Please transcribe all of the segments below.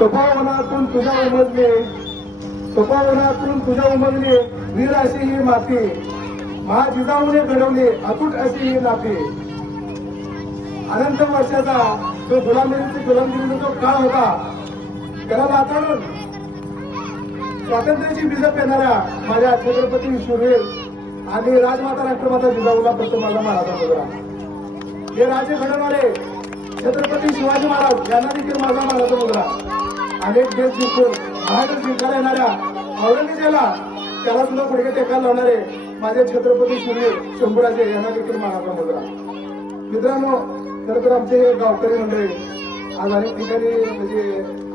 तपोवनातून तुझ्या उमजले तपोवनातून तुझ्या उमजले वीर अशी ही माती महाजिजाऊने घडवली अतूट अशी ही नाती. अनंत वर्षाचा जो गुलामगिरीचा गुलामगिरीचा जो काळ होता त्याला वातावरण स्वातंत्र्याची बीज पेणाऱ्या माझ्या छत्रपती शिववीर आणि राजमाता राष्ट्रमाता जिजाऊला प्रथम माझा महाराजा हे राजे घडवणारे छत्रपती शिवाजी महाराज यांना देखील माझा महाराजा मुजरा अनेक देश जिंकून महाराष्ट्र जिंकायला येणाऱ्या औरंगजेबाला त्याला सुद्धा पुढे टेकायला लावणारे माझे छत्रपती शिववीर शंभूराजे यांना देखील महाराजा मुजरा मित्रांनो खरं तर आमचे हे गावकरी मंडळी आज अनेक ठिकाणी म्हणजे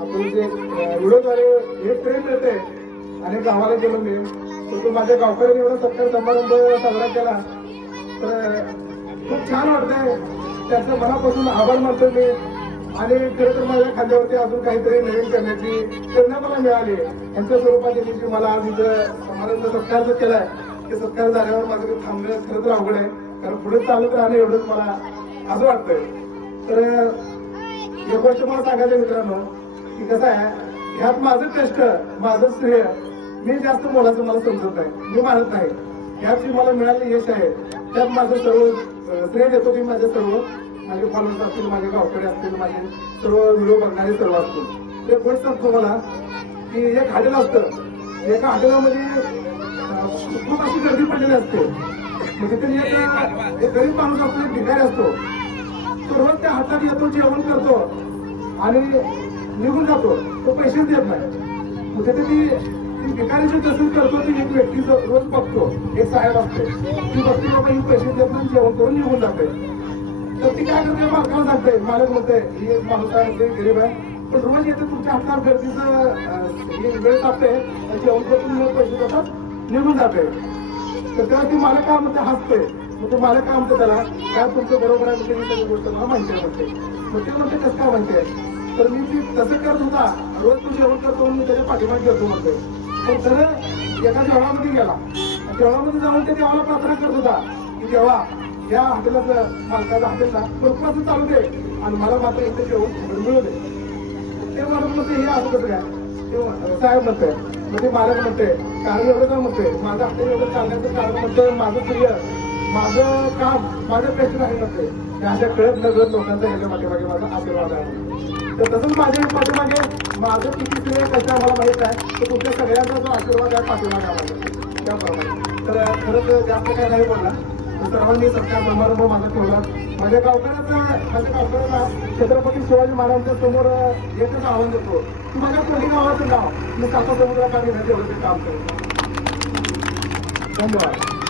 आपण जे व्हिडिओद्वारे हे प्रेम मिळते आणि गावाला गेलो मी तर तो माझ्या गावकऱ्यांनी एवढा सत्कार समारंभ साजरा केला. तर खूप छान वाटतंय. त्याचं मनापासून आभार मानतो मी. आणि खरं तर माझ्या खांद्यावरती अजून काहीतरी नवीन करण्याची प्रेरणा मला मिळाली. यांच्या स्वरूपात त्यांनी जी मला आज इथं समारंभ सत्कार जर केलाय ते सत्कार झाल्यावर माझं काही थांबणं खरं तर अवघड आहे. कारण पुढे चालत राहणं एवढंच मला असं वाटतंय. तर एक गोष्ट मला सांगायचं मित्रांनो की कसं आहे ह्यात माझं कष्ट माझं श्रेय मी जास्त मोलाचं मला समजत नाही. मी मानत नाही. ह्यात जे मला मिळालेलं यश आहे त्यात माझं सर्व श्रेय देतो मी माझ्या सर्व. माझे फॉलोअर्स असतील माझे गावकडे असतील माझे सर्व व्हिडिओ बघणारे सर्व असतील. ते पण सांगतो मला की एक हॉटेल असतं. एका हॉटेलामध्ये खूप अशी गर्दी पडलेली असते. म्हणजे तरी एक एक गरीब माणूस असतो एक भिकारी असतो. तो रोज त्या हातात येतो जेवण करतो आणि निघून जातो. तो पैसेच देत नाही. मग तिथे ती ती तसंच करतो ती एक व्यक्ती रोज बघतो. एक साहेब असतो. ती बघते बाबा ही पैसे देत नाही जेवण करून निघून जाते तर ती काय करते? मालकाला सांगते. मालक म्हणते ही एक माणूस आहे ते गरीब आहे. पण रोज येते तुमच्या हातावर गर्दीचं अं, हे वेळ जाते आणि जेवण करून पैसे देतात निघून जाते. तर तेव्हा ती मालक काय म्हणते? हसते. मग ते मालक काय म्हणते त्याला? काय तुमचं बरोबर आहे म्हणजे मी त्याची गोष्ट मला माहिती आहे म्हणते. मग ते म्हणते कसं काय म्हणते तर मी ती तसं करत होता. रोज तू जेवण करतो मी त्याच्या पाठीमागे घेतो म्हणते. पण खरं एका जेवणामध्ये गेला. आणि जाऊन ते देवाला प्रार्थना करत होता. की देवा या हॉटेलाचं मालकाचं हॉटेलला भरपूर चालू दे. आणि मला मात्र इथे जेवण मिळू दे. ते मला म्हणते हे असं कसं काय? ते साहेब म्हणते म्हणजे मालक म्हणते कारण एवढं काय म्हणते? माझं हॉटेल एवढं चालण्याचं कारण म्हणते माझं प्रिय माझं काम माझं पेशन आहे म्हणते. हे अशा कळत नजर लोकांचा ह्याच्या पाठीमागे माझा आशीर्वाद आहे तर तसंच माझ्या पाठीमागे माझं किती श्रेय कसं आहे मला माहीत आहे तर तुमच्या सगळ्यांचा जो आशीर्वाद आहे पाठीमागे आम्हाला. त्याप्रमाणे. तर खरंच जास्त काय नाही बोलला सर्वांनी सत्कार समारंभ माझा ठेवला. माझ्या गावकऱ्याचा माझ्या गावकऱ्याला छत्रपती शिवाजी महाराजांच्या समोर एकच आव्हान देतो. तू माझ्या कोणी गावाचं नाव? मी साता समुद्राकडे घेण्याचे एवढं ते काम करतो धन्यवाद.